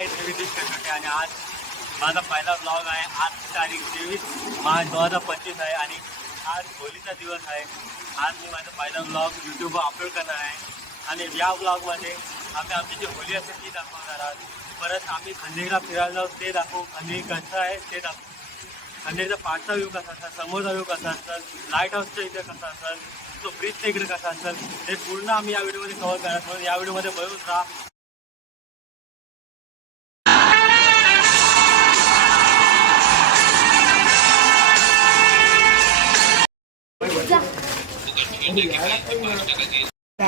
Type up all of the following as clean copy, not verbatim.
आणि आज माझा पहिला ब्लॉग आहे. आज तारीख 23 मार्च 2025 आहे आणि आज होलीचा दिवस आहे. आज मी माझा पहिला ब्लॉग यूट्यूबवर अपलोड करणार आहे आणि या ब्लॉगमध्ये आम्ही आमची जी होली असेल ती दाखवणार आहोत. परत आम्ही खंदेरीला फिरायला जाऊ ते दाखवू, खंदेरी कसं आहे ते दाखवू, खंदेरीचा पाठचा व्ह्यू कसा असेल, समोरचा व्ह्यू कसा असेल, लाईट हाऊसच्या इथे कसा असेल, तो ब्रिजच्या इकडे कसा असेल ते पूर्ण आम्ही या व्हिडिओमध्ये कव्हर करणार. म्हणून या व्हिडिओमध्ये बघून राहा.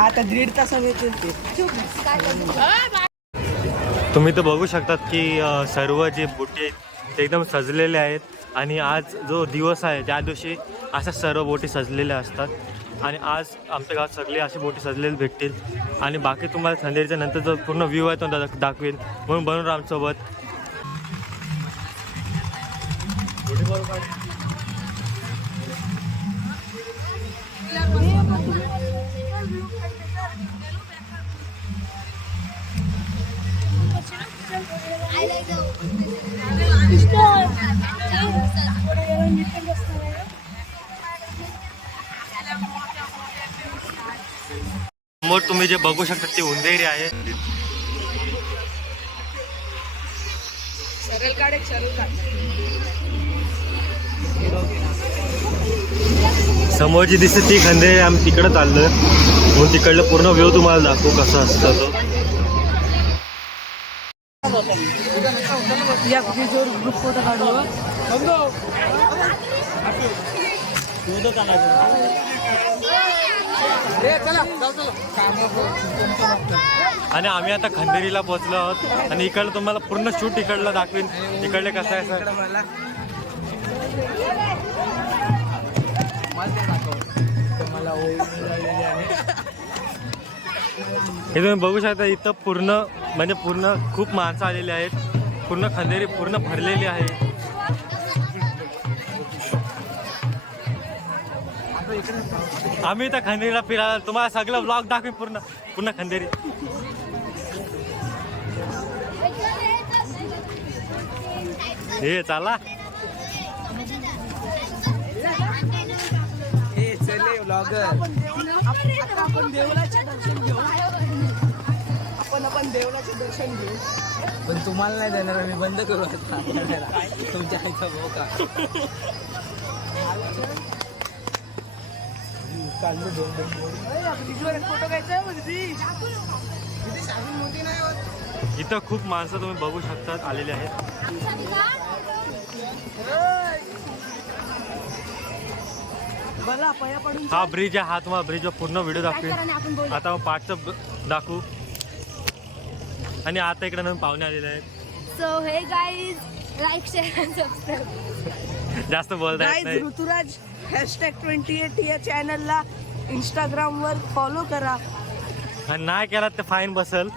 आता 1.5 तासाने तुम्ही तर बघू शकतात की सर्व जे बोटी आहेत ते एकदम सजलेले आहेत आणि आज जो दिवस आहे त्या दिवशी अशा सर्व बोटी सजलेल्या असतात आणि आज आमच्या गावात सगळे असे बोटी सजलेले भेटतील आणि बाकी तुम्हाला खंदेरीच्या नंतर जो पूर्ण व्ह्यू आहे तो दाखवेल. म्हणून बनून राहा आमच्यासोबत. समोर तुम्ही जे बघू शकता ते उंदेरी आहे. समोर जी दिसते ती खंदेरी. आम्ही तिकडे चाललोय म्हणून तिकडलं पूर्ण व्ह्यू तुम्हाला दाखवू कसा असतं तो. या ब्रिजवर ग्रुप फोटो काढू. आणि आम्ही आता खंदेरीला पोहोचलो आहोत आणि इकडलं तुम्हाला पूर्ण शूट इकडलं दाखवेन. इकडले कसं आहे सर हे तुम्ही बघू शकता. इथं पूर्ण म्हणजे पूर्ण खूप माणसं आलेली आहेत. पूर्ण खंदेरी पूर्ण भरलेली आहे. आम्ही इथं खंदेरीला फिरायला तुम्हाला सगळं ब्लॉग दाखवेन पूर्ण पूर्ण खंदेरी. हे चला चले व्लॉगर. आपण देवळाचे दर्शन घेऊ. आपण देवळाचे दर्शन घेऊ. पण तुम्हाला नाही देणार. आम्ही बंद करू आता तुमच्या आईचा भाऊ का. फोटो घ्यायचा. इथं खूप माणसं तुम्ही बघू शकतात आलेली आहेत. हा ब्रिज आहे. हा तुम्हाला ब्रिजवर पूर्ण व्हिडिओ दाखवेल. आता पाठचं दाखवू आणि आता इकडे नवीन पाहुणे आलेले आहेत. सो हे गाईज लाईक शेअर आणि सबस्क्राईब. जास्त बोलता येत नाही. ऋतुराज #28 या चॅनलला इंस्टाग्रामवर फॉलो करा. आणि नाही केला तर फाईन बसेल.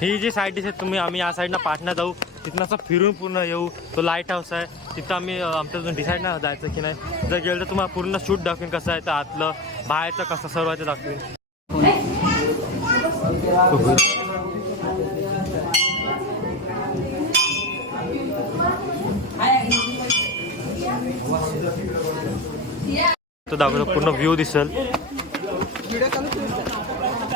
ही जी साईड दिसते तुम्ही आम्ही या साईडनं पाटणा जाऊ. तिथनं असं फिरून पूर्ण येऊ. तो लाईट हाऊस आहे तिथं आम्ही आमच्यातून डिसाईड नाही जायचं की नाही. जर गेलं तर तुम्हाला पूर्ण शूट दाखवेन कसं आहे तर आतलं बाहेरचं कसं सर्वांचं दाखवेन. तो दाखवतो पूर्ण व्ह्यू दिसेल.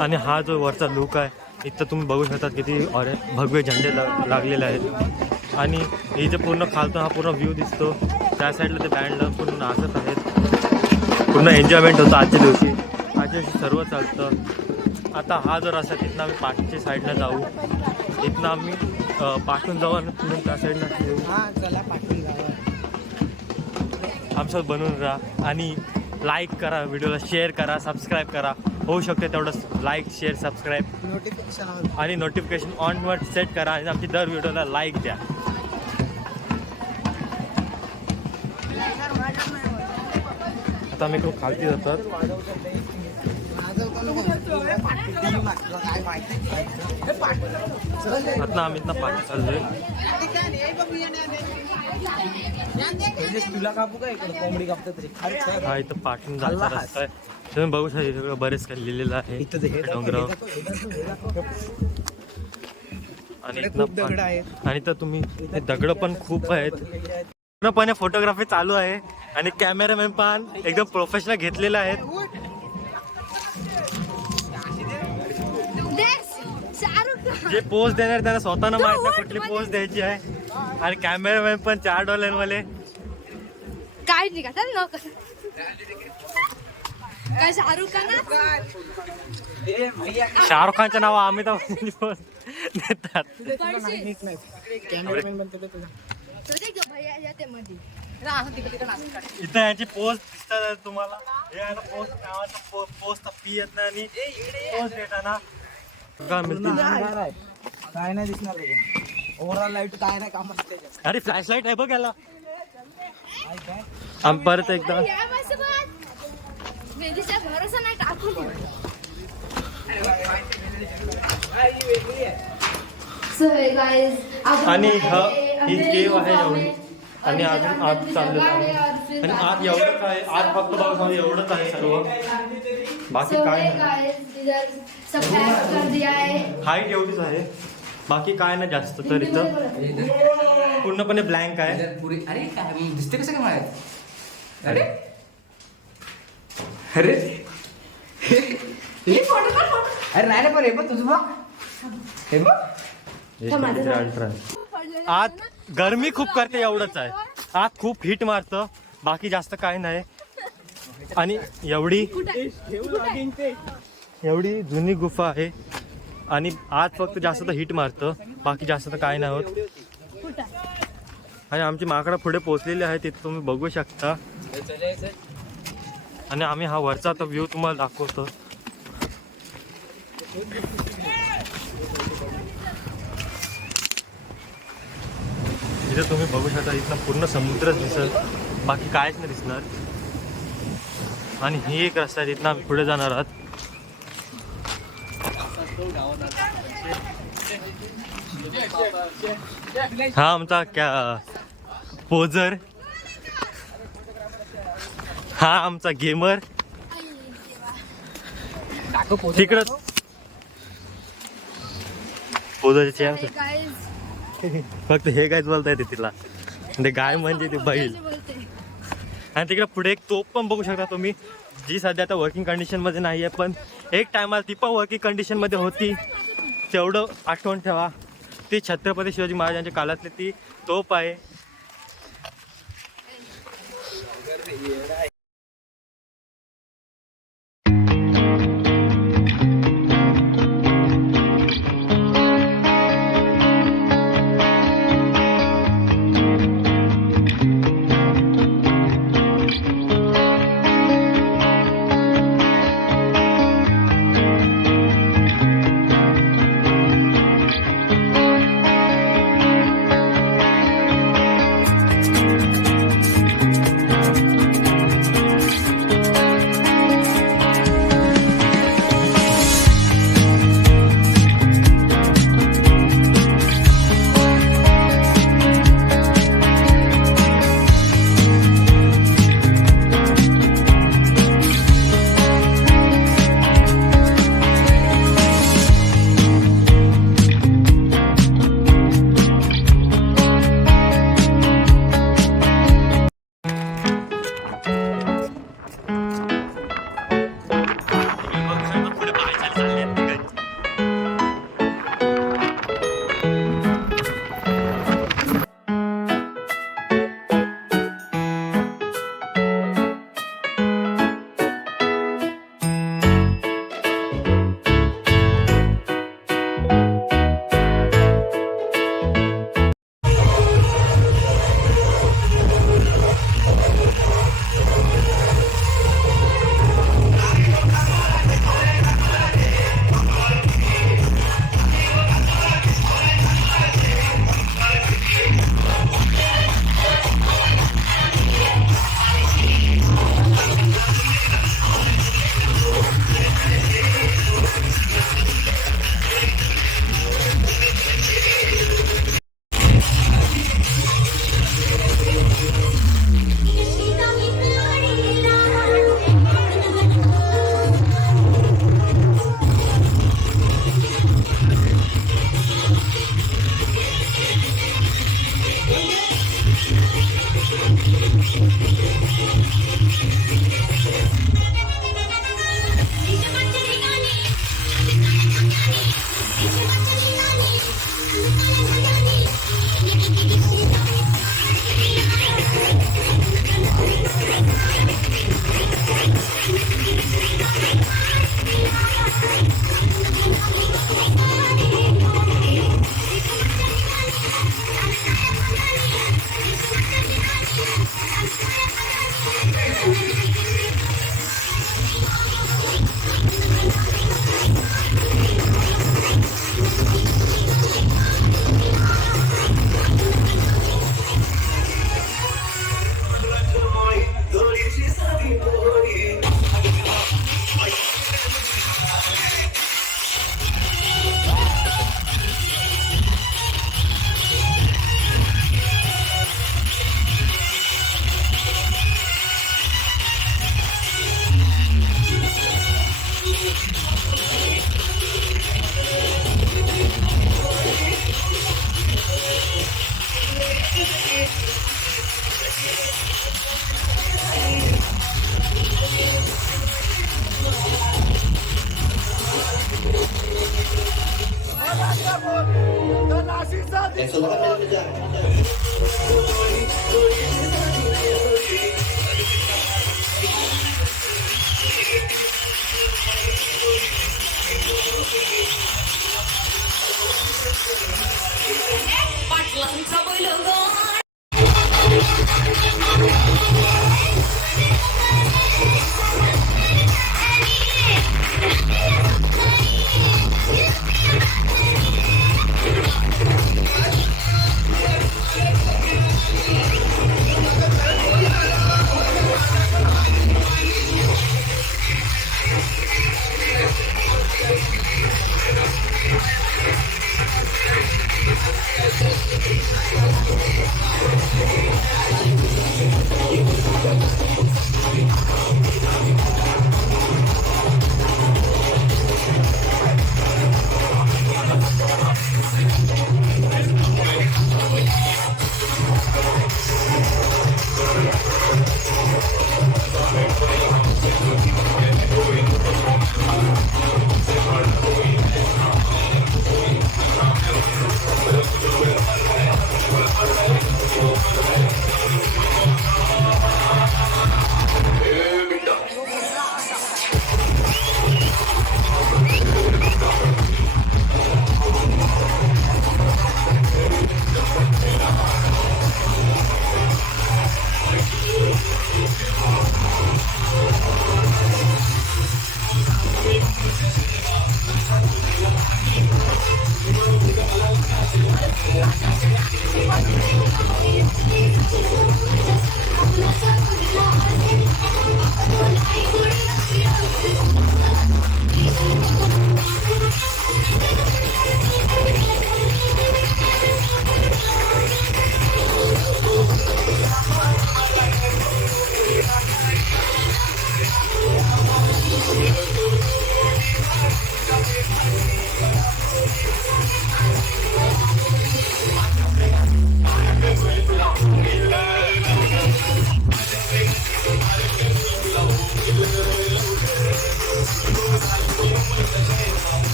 आणि हा जो वरचा लुक आहे इथं तुम्ही बघू शकता किती भगवे झेंडे लागलेले आहेत. आणि हे जे पूर्ण खालतो हा पूर्ण व्ह्यू दिसतो. त्या साईडला ते बँड लावून पूर्ण नाचत आहेत. पूर्ण एन्जॉयमेंट होतं आजच्या दिवशी. आजच्या दिवशी सर्व चालतं. आता हा जो रस्ता तिथनं आम्ही पाठच्या साईडनं जाऊ. इथनं आम्ही पाठून जाऊ आणि पुढून त्या साईडनं येऊ. आमच्यासोबत बनवून राहा आणि लाईक करा, व्हिडिओला शेअर करा, सबस्क्राईब करा. होऊ शकते तेवढंच लाईक शेअर सबस्क्राईब आणि नोटिफिकेशन ऑनवर सेट करा आणि आमची दर व्हिडिओला लाईक द्या. आता आम्ही खूप खालती जातात. आता आम्ही इथनं पाठी चाललोय. तुला कापू काय कोंबडी कापतात रे. हा इथं पाठून जायचा रस्ता आहे. तुम्ही बघू शकता सगळं बरेच काही लिहिलेलं आहे डोंगरावर. आणि इकडे इथनं खूप दगड आहेत. आणि तर तुम्ही हे दगड पण खूप आहेत. पूर्णपणे फोटोग्राफी चालू आहे आणि कॅमेरामॅन पण एकदम प्रोफेशनल घेतलेले आहेत. शाहरुख खान जे पोस्ट देणार त्यांना स्वतःना माहित नाही कुठली पोस्ट द्यायची आहे. आणि कॅमेरामॅन पण $4 वाले. काय नाही का चल ना काय शाहरुख खान शाहरुख खानच्या नाव अमिताभ बच्चन पोस्ट देतात. कॅमेरामॅन बनतो तुझा. भैया येते मध्ये इथं यांची पोस्ट दिसतात तुम्हाला. हे आहे ना पोस्ट नावाचा पोस्ट पी येत नाही आणि पोस्ट देताना बघा मिळतील. काय नाही दिसणार ओव्हरऑल लाईट काय नाही काम असते. अरे फ्लॅश लाईट आहे बघ याला. आम्ही परत एकदा वेदीचा भरोसा नाही टाकून आणि ही केव आहे एवढी आणि अजून आत चाललं आहे. आणि आत एवढंच आहे. आत फक्त बघा एवढंच आहे सर्व. बाकी काय नाही. हाईट एवढीच आहे. बाकी काय नाही जास्त. तर इथं पूर्णपणे ब्लँक आहे. अरे काय दिसते कसं काय मला. अरे अरे अरे नाही रे पण हे बघ तुझं बघ. हे बघ आत गरमी खूप करते एवढंच आहे. आत खूप हिट मारतं. बाकी जास्त काय नाही. आणि एवढी जुनी गुफा आहे आणि आत फक्त जास्त तर हिट मारतं. बाकी जास्त तर काय नाही होत. आणि आमची माकडं पुढे पोहोचलेली आहे तिथे तुम्ही बघू शकता. आणि आम्ही हा वरचा तो व्ह्यू तुम्हाला दाखवतो. इथे तुम्ही बघू शकता इथनं पूर्ण समुद्रच दिसेल. बाकी कायच नाही दिसणार. आणि ही एक रस्ता आहे तिथनं आम्ही पुढे जाणार आहात. हा आमचा पोजर. हा आमचा गेमर तिकडं पोजरच्या फक्त हे कायच बोलता येते तिला. ते गाय म्हणजे ते बैल. आणि तिकडे पुढे एक तोप पण बघू शकता तुम्ही जी सध्या आता वर्किंग कंडिशनमध्ये नाही आहे. पण एक टायमाला ती पण वर्किंग कंडिशनमध्ये होती. तेवढं आठवण ठेवा. ती छत्रपती शिवाजी महाराजांच्या काळातली ती तोप आहे. पाटलांचा बैलगाड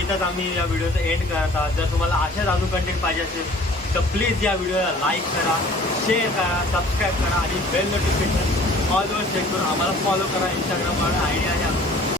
इथंच आम्ही या व्हिडिओचा एंड करत आहोत. जर तुम्हाला अशाच अजून कंटेंट पाहिजे असेल तर प्लीज या व्हिडिओला लाईक करा, शेअर करा, सबस्क्राईब करा आणि बेल नोटिफिकेशन ऑलवर चेक करून आम्हाला फॉलो करा. इंस्टाग्रामवर आयडी आहे